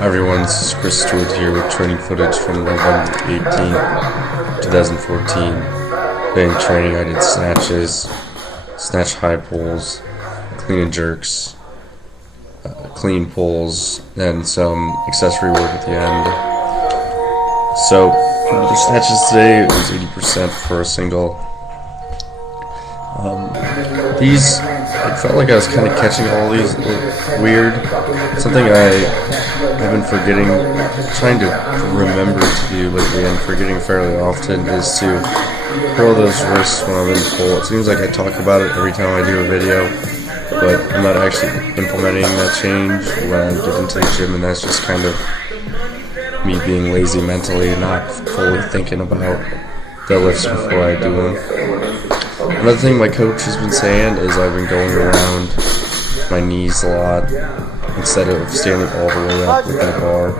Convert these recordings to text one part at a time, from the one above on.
Everyone's Chris Stewart here with training footage from November 18th, 2014. During training, I did snatches, snatch high pulls, clean and jerks, clean pulls, and some accessory work at the end. So, the snatches today, it was 80% for a single. It felt like I was kind of catching all these weird. Something I've been forgetting, trying to remember to do lately and forgetting fairly often is to curl those wrists when I'm in pull. It seems like I talk about it every time I do a video, but I'm not actually implementing that change when I get into the gym, and that's just kind of me being lazy mentally, not fully thinking about the lifts before I do them. Another thing my coach has been saying is I've been going around my knees a lot instead of standing all the way up with that bar.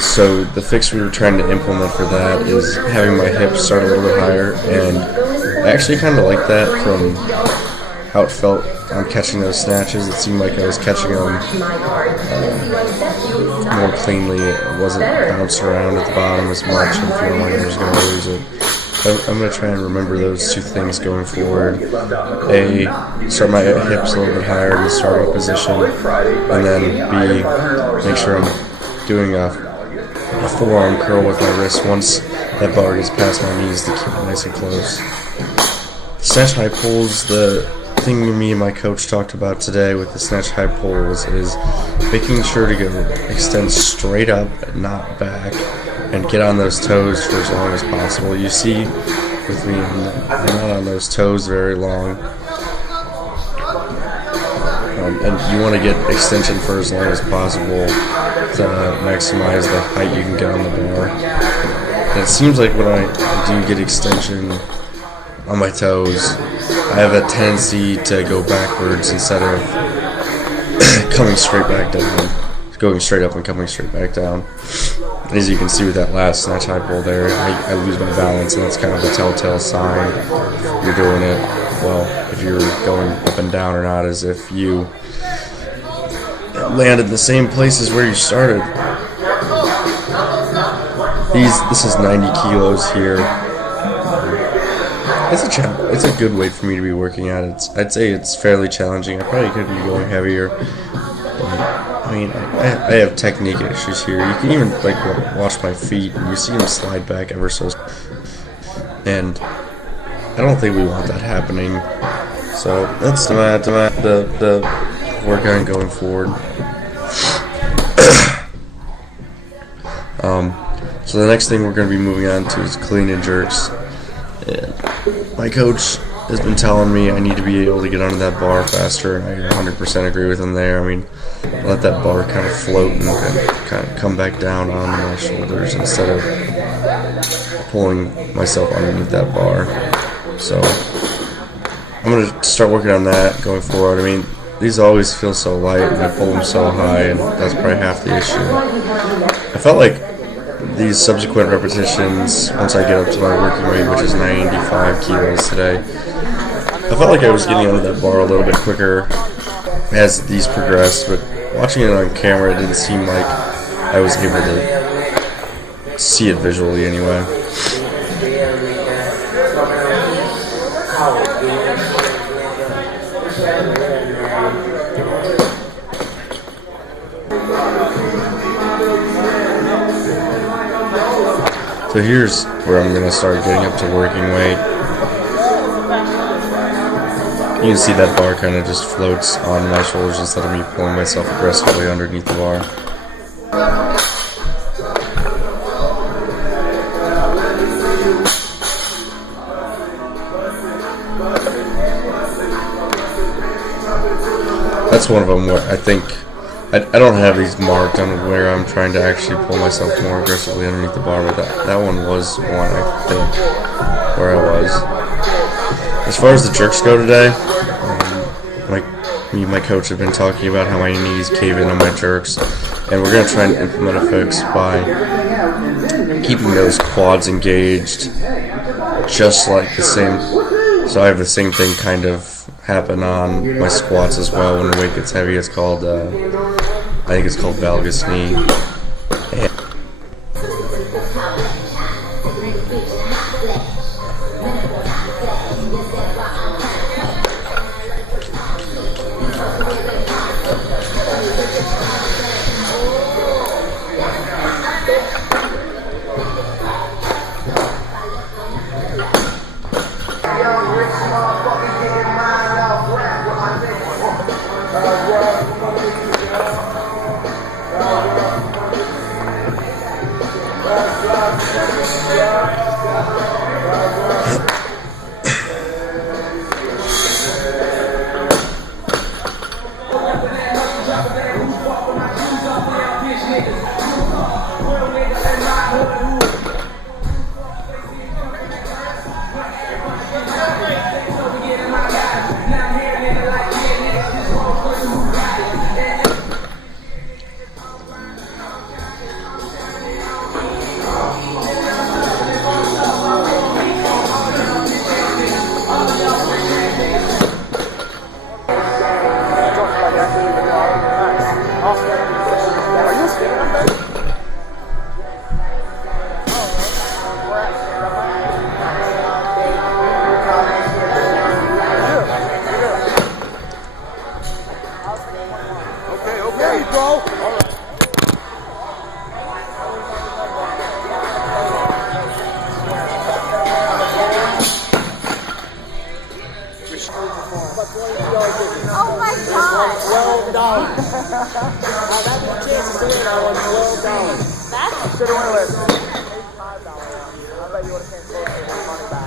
So the fix we were trying to implement for that is having my hips start a little bit higher, and I actually kind of like that from how it felt on catching those snatches. It seemed like I was catching them more cleanly. It wasn't bouncing around at the bottom as much and feeling like I was going to lose it. I'm going to try and remember those two things going forward. A, start my hips a little bit higher in the starting position, and then B, make sure I'm doing a forearm curl with my wrist once that bar gets past my knees to keep it nice and close. Snatch high pulls, the thing me and my coach talked about today with the snatch high pulls is making sure to extend straight up, not back, and get on those toes for as long as possible. You see with me, I'm not on those toes very long, and you want to get extension for as long as possible to maximize the height you can get on the bar. And it seems like when I do get extension on my toes, I have a tendency to go backwards instead of coming straight back down, going straight up and coming straight back down. As you can see with that last snatch high pull there, I lose my balance, and that's kind of a telltale sign if you're doing it well, if you're going up and down or not, as if you landed the same places where you started. This is 90 kilos here. It's a good weight for me to be working at. I'd say it's fairly challenging. I probably could be going heavier, but I mean, I have technique issues here. You can even watch my feet, and you see them slide back ever so. And I don't think we want that happening. So that's the workout going forward. So the next thing we're going to be moving on to is clean and jerks. And my coach has been telling me I need to be able to get onto that bar faster, and I 100% agree with him there. I mean, let that bar kind of float and kind of come back down on my shoulders instead of pulling myself underneath that bar. So I'm going to start working on that going forward. I mean, these always feel so light, and I pull them so high, and that's probably half the issue. I felt like these subsequent repetitions, once I get up to my working weight, which is 95 kilos today, I felt like I was getting under that bar a little bit quicker as these progressed, but watching it on camera, it didn't seem like I was able to see it visually anyway. So here's where I'm going to start getting up to working weight. You can see that bar kind of just floats on my shoulders instead of me pulling myself aggressively underneath the bar. That's one of them where I think I don't have these marked on where I'm trying to actually pull myself more aggressively underneath the bar, but that one was one, I think, where I was. As far as the jerks go today, me and my coach have been talking about how my knees cave in on my jerks, and we're going to try and implement a fix by keeping those quads engaged just like the same. So I have the same thing kind of happen on my squats as well when the weight gets heavy. It's called, I think it's called valgus knee. Oh my God! $12. That was chances to win. I won $12. That's should have won with $85. I bet you would have came close to your money back.